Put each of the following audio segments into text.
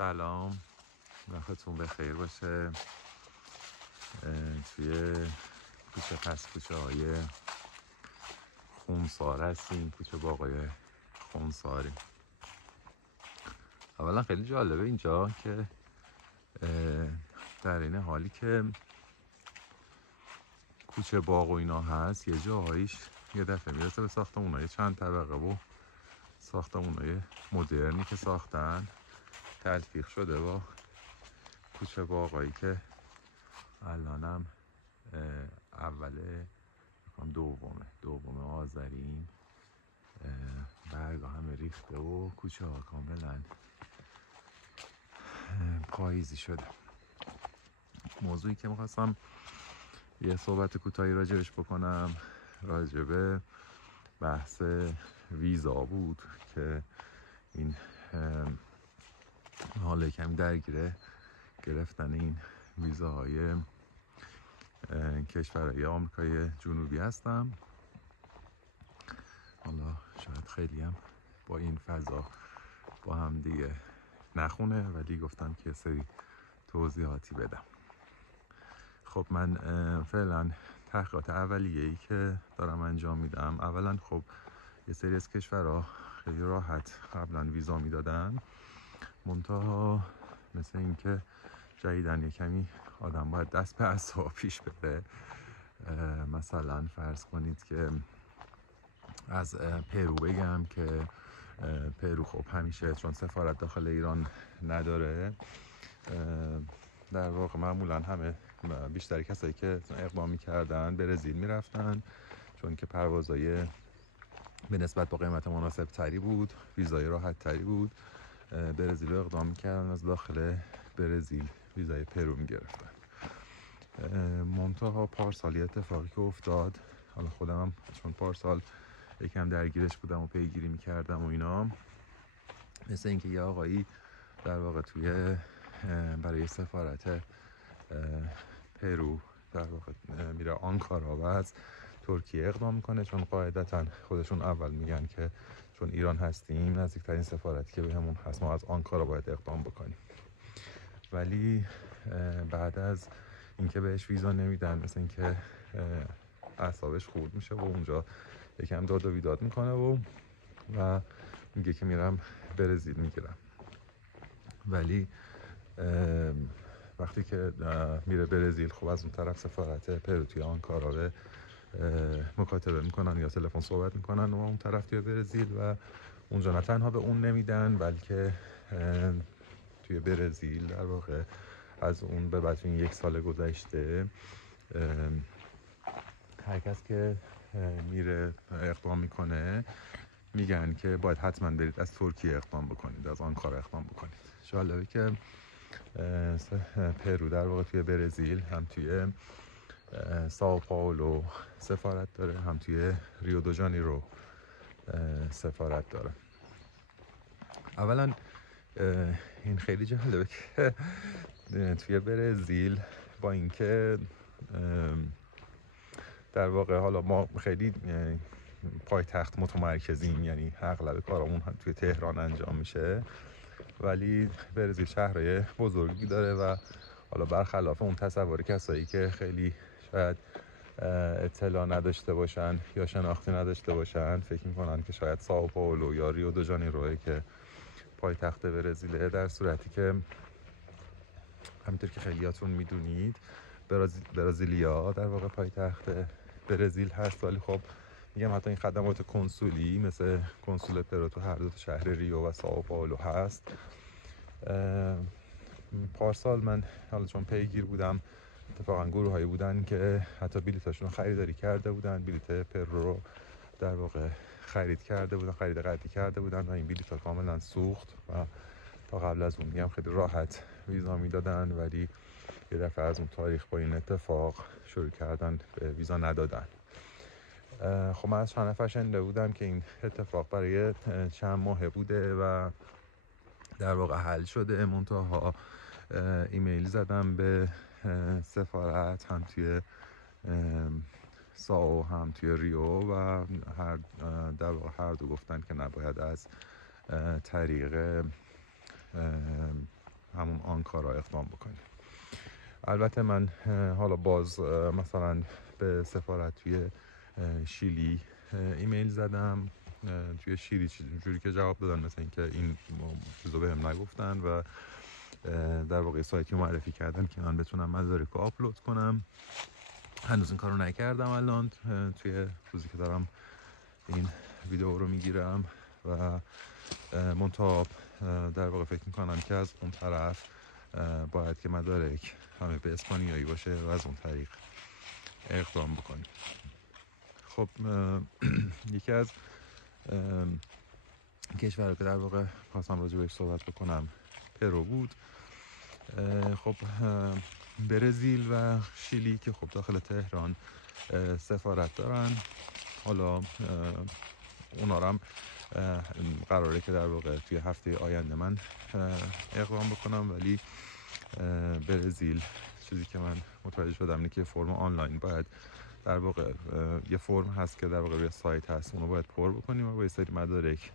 سلام، وقتتون بخیر باشه. توی کوچه پس کوچه های خونسار هستیم، کوچه باقای خونساری. اولا خیلی جالبه اینجا که در این حالی که کوچه باغ و اینا هست، یه جاهایش یه دفعه میرسه به ساختمونای چند طبقه و ساختمونای مدرنی که ساختن تلفیق شده با کوچه باغایی که الانم اوله دوم آذریم، برگا همه ریخته و کوچه ها کاملا پاییزی شده. موضوعی که میخواستم یه صحبت کوتاهی راجبش بکنم راجبه بحث ویزا بود که این حالا کمی درگیره گرفتن این ویزاهای کشورهای آمریکای جنوبی هستم. حالا شاید خیلی هم با این فضا با هم دیگه نخونه، ولی گفتم که سری توضیحاتی بدم. خب من فعلا تحقیقات اولیه‌ای که دارم انجام میدم، اولا خب یه سری از کشورها خیلی راحت قبلا ویزا میدادن، منتها مثل این که جدیدن یه کمی آدم باید دست به عصا پیش بره. مثلا فرض کنید که از پرو بگم که پرو خب همیشه چون سفارت داخل ایران نداره، در واقع معمولا همه بیشتر کسایی که اقدام میکردن برزیل میرفتن، چون که پروازای به نسبت با قیمت مناسب تری بود، ویزای راحت تری بود. برزیل رو اقدام میکردن، از داخل برزیل ویزای پرو میگرفتن. منتها پارسال اتفاقی که افتاد، حالا خودم چون پارسال یکم درگیرش بودم و پیگیری میکردم و اینا، مثل اینکه یه آقایی در واقع توی برای سفارت پرو در واقع میره آنکارا و از ترکیه اقدام میکنه، چون قاعدتا خودشون اول میگن که چون ایران هستیم نزدیکترین سفارتی که بهمون هست ما از آنکارا باید اقدام بکنیم. ولی بعد از اینکه بهش ویزا نمیدن، مثل اینکه اعصابش خورد میشه و اونجا یکم داد و بیداد میکنه و میگه که میرم برزیل میگیرم. ولی وقتی که میره برزیل، خب از اون طرف سفارت پرو توی آنکارا به مکاتبه میکنن یا تلفن صحبت میکنن و اون طرف توی برزیل، و اونجا نه تنها به اون نمیدن بلکه توی برزیل در واقع از اون به بعد این 1 سال گذشته هر کس که میره اقدام میکنه میگن که باید حتما برید از ترکیه اقدام بکنید، از آنکارا اقدام بکنید. جالبه که پرو در واقع توی برزیل هم توی ساو پائولو سفارت داره، هم توی ریو دو ژانیرو سفارت داره. اولا این خیلی جالبه که توی برزیل با اینکه در واقع حالا ما خیلی پایتخت متمرکزیم، یعنی اغلب کارامون هم توی تهران انجام میشه، ولی برزیل شهرهای بزرگی داره و حالا برخلاف اون تصور کسایی که خیلی شاید اطلاع نداشته باشن یا شناختی نداشته باشن فکر میکنن که شاید ساو پائولو یا ریو دو ژانیرو که پایتخت برزیله، در صورتی که همینطور که خیلیاتون میدونید برازیلیا در واقع پایتخت برزیل هست. ولی خب میگم حتی این خدمات کنسولی مثل کنسول پرو تو هر دو شهر ریو و ساو پائولو هست. پارسال من حالا چون پیگیر بودم، اتفاقا گروه هایی بودن که حتی بلیتاشون رو خریداری کرده بودن، بلیت پرو رو در واقع خرید قطعی کرده بودن و این بلیت ها کاملا سوخت و تا قبل از اون میگم خیلی راحت ویزا میدادن، ولی یه دفعه از اون تاریخ با این اتفاق شروع کردن به ویزا ندادن. خب من از چند نفر شنیده بودم که این اتفاق برای چند ماه بوده و در واقع حل شده. منتها ایمیل زدم به سفارت هم توی ساو هم توی ریو و در واقع هر دو گفتن که نباید از طریق همون آنکارا اقدام بکنیم. البته من حالا باز مثلا به سفارت توی شیلی ایمیل زدم، توی شیلی جوری که جواب دادن مثل اینکه این چیزو بهم نگفتن و در واقع سایتی معرفی کردن که من بتونم مدارک رو آپلود کنم. هنوز این کارو نکردم الان توی روزی که دارم این ویدیو رو میگیرم و منتها در واقع فکر میکنم که از اون طرف باید که مدارک همه به اسپانیایی باشه و از اون طریق اقدام بکنیم. خب یکی از کشورها که در واقع خواستم راجع بهش صحبت بکنم پرو بود. خب برزیل و شیلی که خب داخل تهران سفارت دارن، حالا اونا رو هم قراره که در واقع توی هفته آینده من اقدام بکنم، ولی برزیل چیزی که من متوجه شدم اینه که فرم آنلاین باید در واقع یه فرم هست که در واقع روی سایت هست، اونو باید پر بکنیم و با یه سری مدارک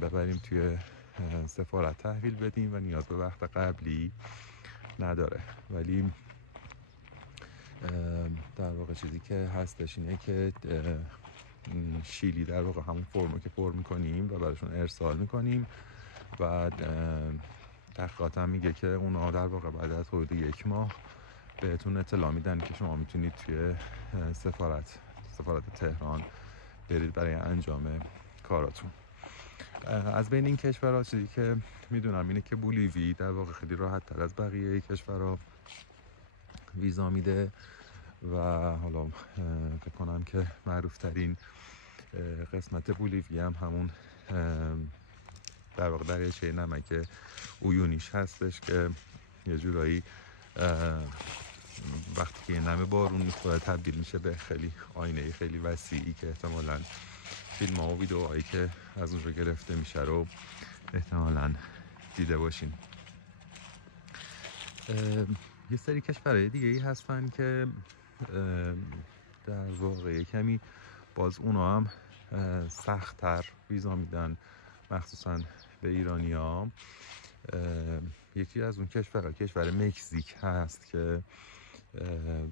ببریم توی سفارت تحویل بدیم و نیاز به وقت قبلی نداره. ولی در واقع چیزی که هستش اینه که شیلی در واقع همون فرمو که پر میکنیم و براشون ارسال میکنیم و تحقیقات هم میگه که اونا در واقع بعد از حدود 1 ماه بهتون اطلاع میدن که شما میتونید توی سفارت تهران برید برای انجام کاراتون. از بین این کشورها چیزی که میدونم اینه که بولیوی در واقع خیلی راحت تر از بقیه کشورها ویزا میده و حالا فکر کنم که معروف ترین قسمت بولیوی هم همون در واقع دریاچه نمک اویونیش هستش که یه جورایی وقتی که نمه بارون میخوره تبدیل میشه به خیلی آینه خیلی وسیعی که احتمالاً فیلم ها و ویدیوهایی که از اونجا گرفته میشه رو احتمالاً دیده باشین. یه سری کشورهای دیگه ای هستن که در واقع کمی باز اونا هم سخت‌تر ویزا میدن، مخصوصا به ایرانی‌ها. یکی از اون کشور مکزیک هست که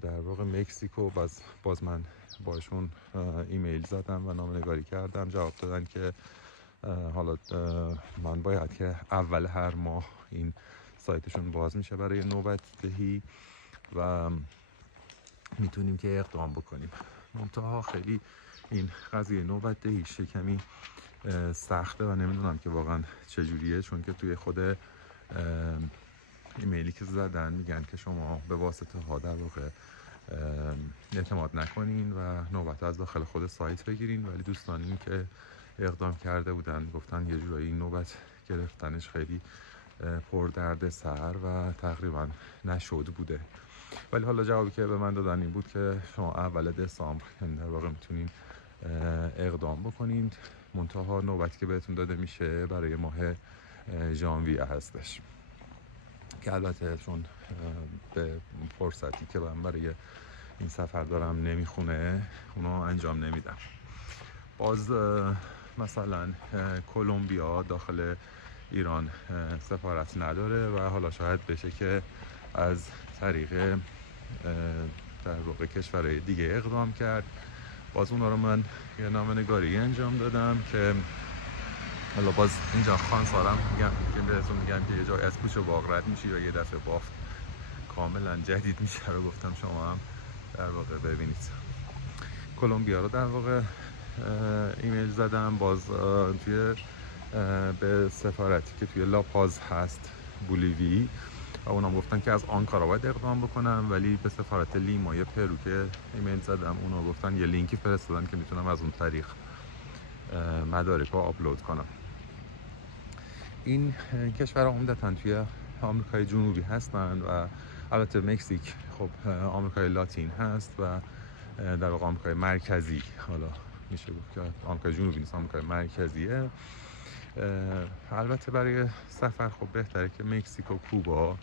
در واقع مکزیکو باز من باشون ایمیل زدم و نامه‌نگاری کردم، جواب دادن که حالا من باید که اول هر ماه این سایتشون باز میشه برای نوبت دهی و میتونیم که اقدام بکنیم. منتها خیلی این قضیه نوبت دهیش کمی سخته و نمیدونم که واقعا چجوریه، چون که توی خود ایمیلی که زدن میگن که شما به واسطه ها در واقع اعتماد نکنین و نوبت از داخل خود سایت بگیرین، ولی دوستانی که اقدام کرده بودن گفتن یه جورایی نوبت گرفتنش خیلی پر درد سر و تقریبا نشد بوده. ولی حالا جوابی که به من دادن این بود که شما اول دسامبر یعنی در واقع میتونین اقدام بکنین، منتها نوبتی که بهتون داده میشه برای ماه ژانویه هستش که البته چون به فرصتی که من برای این سفر دارم نمیخونه اونو انجام نمیدم. باز مثلا کلمبیا داخل ایران سفارت نداره و حالا شاید بشه که از طریق در واقع کشورهای دیگه اقدام کرد. باز اونا رو من یه نامه‌نگاری انجام دادم که حالا باز اینجا خانسارم میگم که بهتون میگم که یه جای از کوچه باغ رد میشی و یه دفعه بافت کاملا جدید میشه رو گفتم شما هم در واقع ببینید. کلمبیا رو در واقع ایمیل زدم باز توی به سفارتی که توی لاپاز هست بولیوی و اونا گفتن که از آنکارا باید اقدام بکنم، ولی به سفارت لیمای پرو که ایمیل زدم اونا گفتن یه لینکی فرستادن که میتونم از اون طریق مدارک رو آپلود کنم. این کشورها عمدتاً توی آمریکای جنوبی هستن و البته مکزیک خب آمریکای لاتین هست و در واقع آمریکای مرکزی، حالا میشه گفت که آمریکای جنوبی نیست، آمریکای مرکزیه. البته برای سفر خب بهتره که مکزیک و کوبا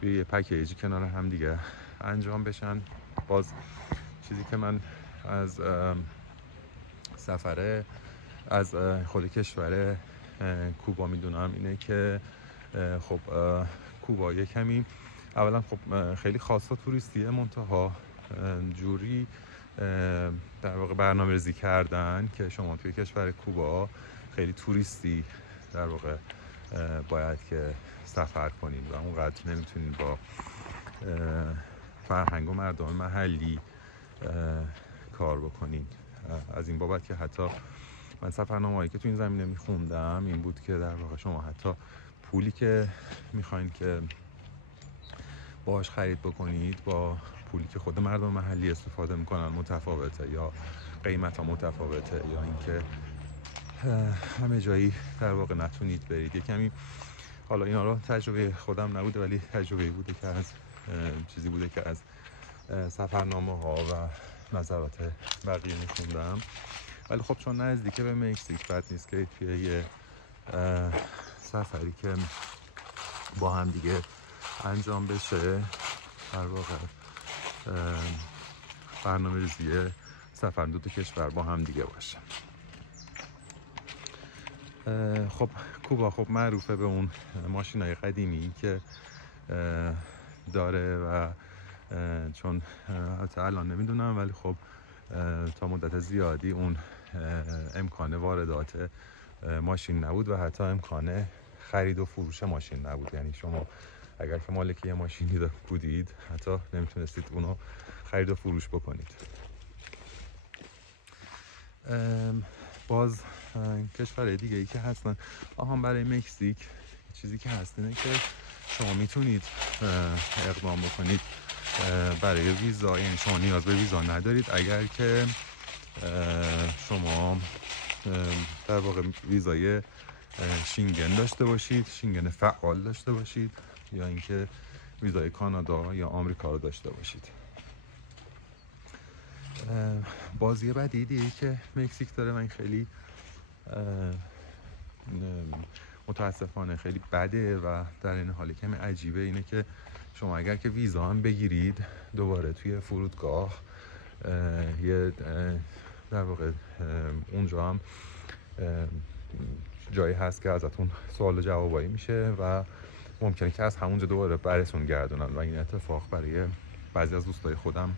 توی یه پکیجی کنار هم دیگه انجام بشن. باز چیزی که من از سفره از خود کشور کوبا میدونم اینه که خب کوبا یه کمی اولا خب خیلی خاص و توریستیه، منتها جوری در واقع برنامه ریزی کردن که شما توی کشور کوبا خیلی توریستی در واقع باید که سفر کنید و اونقدر نمیتونید با فرهنگ و مردم محلی کار بکنید. از این بابت که حتی من سفرنامه‌ای که تو این زمینه میخوندم این بود که در واقع شما حتی پولی که میخواین که باهاش خرید بکنید با پولی که خود مردم محلی استفاده میکنن متفاوته، یا قیمت ها متفاوته، یا اینکه همه جایی در واقع نتونید برید. یه کمی حالا اینا رو تجربه خودم نبوده ولی تجربه بوده که از چیزی بوده که از سفرنامه ها و نظرات بقیه میخوندم. ولی خب چون نزدیک به مکزیک بد نیست که توی یه سفری که با هم دیگه انجام بشه در واقع برنامه ریزی سفر دو کشور با هم دیگه باشه. خب کوبا خب معروفه به اون ماشینای قدیمی که داره و چون حتی الان نمیدونم ولی خب تا مدت زیادی اون امکان واردات ماشین نبود و حتی امکان خرید و فروش ماشین نبود. یعنی شما اگر که مالک یه ماشینی بودید حتی نمیتونستید اونو خرید و فروش بکنید. باز کشورهای دیگه ای که هستن برای مکزیک چیزی که هست اینه که شما میتونید اقدام بکنید برای ویزا، یعنی شما نیاز به ویزا ندارید اگر که شما در واقع ویزای شینگن داشته باشید، شینگن فعال داشته باشید، یا اینکه ویزای کانادا یا آمریکا رو داشته باشید. بازی بعدی دیگه که مکزیک داره و این خیلی متاسفانه خیلی بده و در این حال کمی عجیبه اینه که شما اگر که ویزا هم بگیرید دوباره توی فرودگاه یه در واقع اونجا هم جایی هست که ازتون سوال و جوابایی میشه و ممکنه که از همونجا دوباره براتون گردونن و این اتفاق برای بعضی از دوستای خودم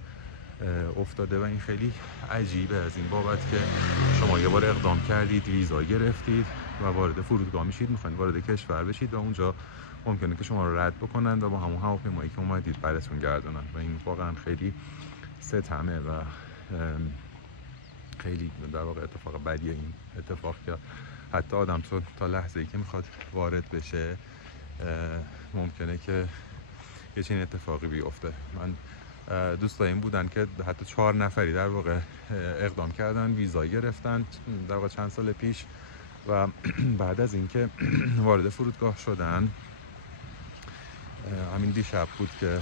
افتاده و این خیلی عجیبه از این بابت که شما یه بار اقدام کردید، ویزا گرفتید و وارد فرودگاه میشید، میخواین وارد کشور بشید و اونجا ممکنه که شما رو رد بکنن و با همون هواپیمایی که اومدید براتون گردونن و این واقعا خیلی ستمه و خیلی در واقع اتفاق بدیه. این اتفاق که حتی آدم تا لحظه‌ای که میخواد وارد بشه ممکنه که یه چنین اتفاقی بیفته. من دوستایم بودن که حتی 4 نفری در واقع اقدام کردن، ویزا گرفتن در واقع چند سال پیش و بعد از اینکه وارد فرودگاه شدن همین دیشب بود که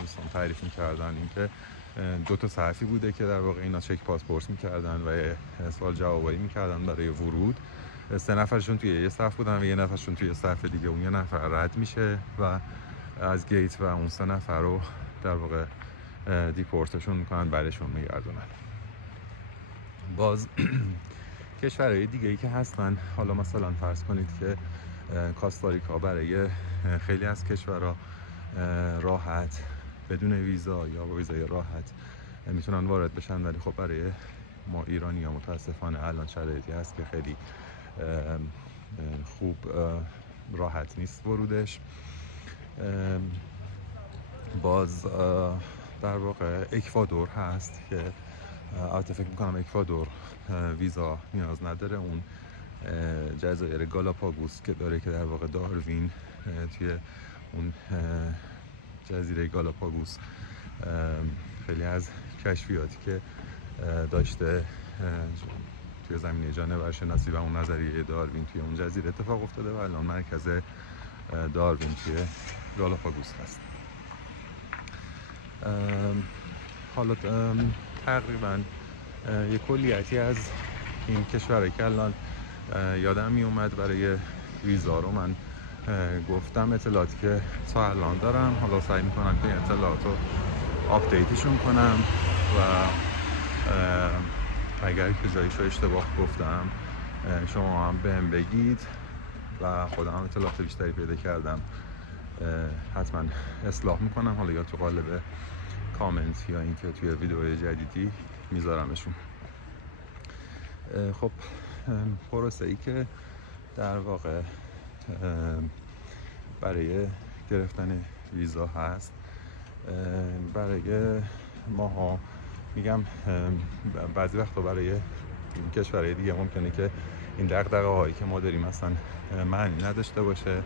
دوستان تعریف می‌کردن اینکه 2 تا صحفی بوده که در واقع اینا چک پاسپورت می‌کردن و سوال جوابایی می‌کردن برای ورود. 3 نفرشون توی یه صف بودن و یه نفرشون توی صف دیگه، اون یه نفر رد میشه و از گیت و اون 3 نفر رو در واقع دیپورتشون میکنن، برشون میگردونن. باز کشورهای دیگه ای که هستن، حالا مثلا فرض کنید که کاستاریکا برای خیلی از کشورها راحت بدون ویزا یا با ویزای راحت میتونن وارد بشن، ولی خب برای ما ایرانی ها متاسفانه الان شرایطی هست که خیلی خوب راحت نیست ورودش. باز در واقع اکوادور هست که البته فکر میکنم اکوادور ویزا نیاز نداره. اون جزایر گالاپاگوس که داره که در واقع داروین توی اون جزیره گالاپاگوس خیلی از کشفیاتی که داشته توی زمینه جانورشناسی و اون نظریه داروین توی اون جزیره اتفاق افتاده و الان مرکز داروین توی گالاپاگوس هست. حالا تقریبا یک کلیتی از این کشورهایی که الان یادم می اومد برای ویزا رو من گفتم. اطلاعاتی که تا الان دارم، حالا سعی میکنم که اطلاعات رو آپدیتشون کنم و اگر که جایش رو اشتباه گفتم شما هم بهم بگید و خودم هم اطلاعات بیشتری پیدا کردم حتما اصلاح میکنم، حالا یا تو قالب کامنت یا اینکه توی ویدیو جدیدی میذارمشون. خب پروسه ای که در واقع برای گرفتن ویزا هست برای ماها، میگم بعضی وقتا برای کشورهای دیگه ممکنه که این دغدغه هایی که ما داریم اصلا معنی نداشته باشه،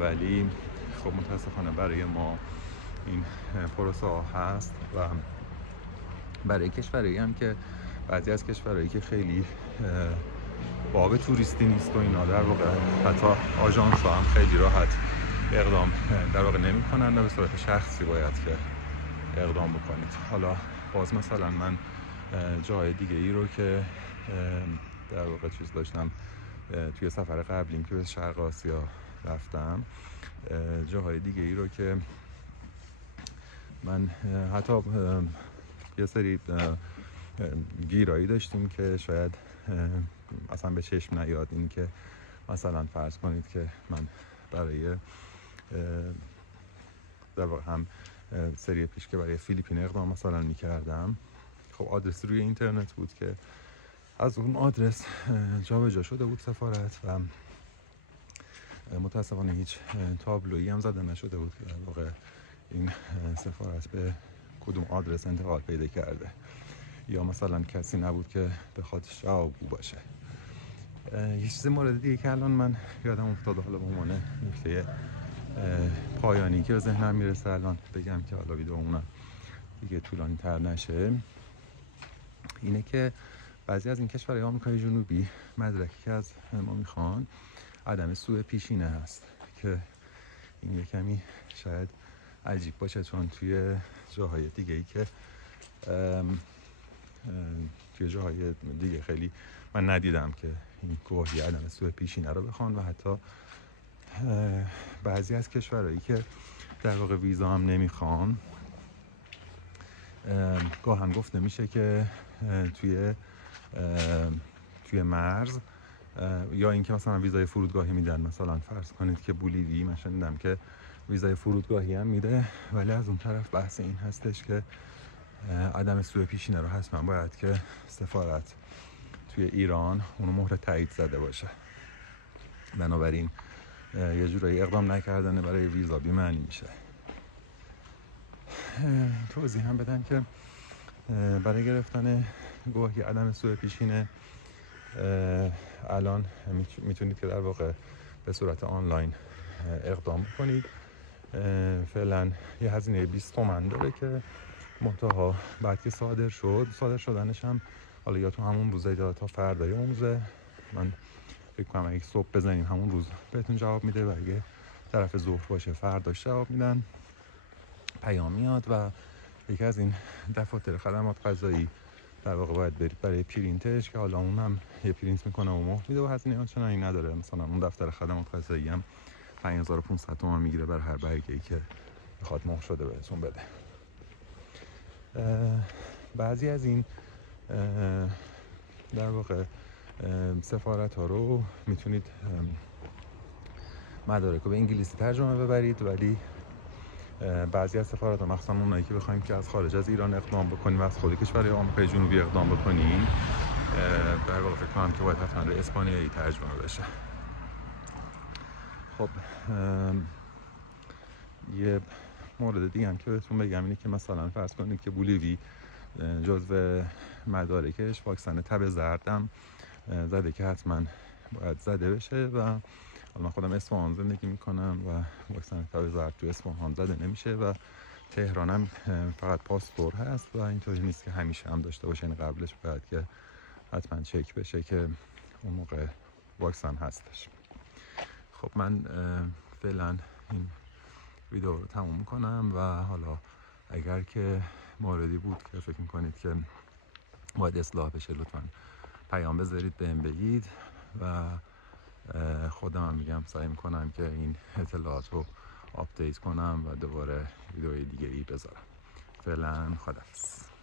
ولی خب متاسفانه برای ما این پروسه ها هست و برای کشورهایی هم که بعضی از کشورهایی که خیلی باب توریستی نیست و اینا، در واقع حتی آژانس ها هم خیلی راحت اقدام در واقع نمی کنن و به صورت شخصی باید که اقدام بکنید. حالا باز مثلا من جای دیگه ای رو که در واقع چیز داشتم توی سفر قبلیم که به شرق آسیا رفتم، جاهای دیگه ای رو که من حتی یه سری گیرایی داشتیم که شاید اصلا به چشم نیاد، این که مثلا فرض کنید که من برای در واقع هم سری پیش که برای فیلیپین اقدام مثلا میکردم، خب آدرس روی اینترنت بود که از اون آدرس جابجا شده بود سفارت و متاسفانه هیچ تابلویی هم زده نشده بود که در واقع این سفارت به کدوم آدرس انتقال پیدا کرده، یا مثلا کسی نبود که به خاطر جوابگو باشه. یه چیز مورد دیگه که الان من یادم افتاده، حالا به عنوان نکته پایانی که به ذهنم میرسه الان بگم که حالا ویدیومون دیگه طولانی تر نشه، اینه که بعضی از این کشورهای آمریکای جنوبی مدرکی که از ما میخوان عدم سوء پیشینه هست، که این یه کمی شاید عجیب باشه چون توی جاهای دیگه ای که توی جاهای دیگه خیلی من ندیدم که این گواهی عدم سوء پیشینه رو بخوان و حتی بعضی از کشورهایی که در واقع ویزا هم نمیخوان گاهن گفته میشه که توی مرز یا اینکه مثلا ویزای فرودگاهی میدن، مثلا فرض کنید که بولیوی من شنیدم که ویزای فرودگاهی هم میده، ولی از اون طرف بحث این هستش که عدم سوء پیشینه رو حتما باید که سفارت توی ایران اونو مهر تایید زده باشه، بنابراین یه جورایی اقدام نکردن برای ویزا بی معنی میشه. توضیح هم بدم که برای گرفتن گواهی عدم سوء پیشینه الان میتونید که در واقع به صورت آنلاین اقدام بکنید. فعلا یه هزینه 20 تومن داره که منتها بعد که صادر شدنش هم حالا یا تو همون روزه یا تا فردای اون روزه، من فکر کنم اگه صبح بزنیم همون روز بهتون جواب میده و اگه طرف ظهر باشه فرداش جواب میدن، پیام میاد و یکی از این دفاتر خدمات قضایی در واقع باید برید برای پرینتش که حالا اون هم یه پرینت میکنه و مهر میده و هزینه آنچنانی نداره. مثلا اون دفتر خدمات قضایی هم 5500 تومان میگیره برای هر برگه‌ای که بخواد مهر شده بهتون بده. بعضی از این در واقع سفارت ها رو میتونید مدارک رو به انگلیسی ترجمه ببرید، ولی بعضی از سفارت ها مخصوصا اونایی که بخوایم که از خارج از ایران اقدام بکنیم و از خود کشور آمریکای جنوبی اقدام بکنیم، در واقع فکر کنم که باید حتما به اسپانیایی ترجمه بشه. خب یه مورد دیگه هم که بهتون بگم اینه که مثلا فرض کنید که بولیوی جزو مدارکش واکسن تب زردم زده که حتما باید زده بشه و من خودم اصفهان زندگی میکنم و واکسن تب زرد تو اصفهان زده نمیشه و تهران هم فقط پاسپور هست و اینطوری نیست که همیشه هم داشته باشه، یعنی قبلش باید که حتما چک بشه که اون موقع واکسن هستش. خب من فعلا این ویدیو رو تموم میکنم و حالا اگر که موردی بود که فکر میکنید که باید اصلاح بشه لطفا پیام بذارید بهم بگید و خودم هم میگم سعی میکنم که این اطلاعات رو آپدیت کنم و دوباره ویدیوی دیگه ای بذارم. فعلا خداحافظ.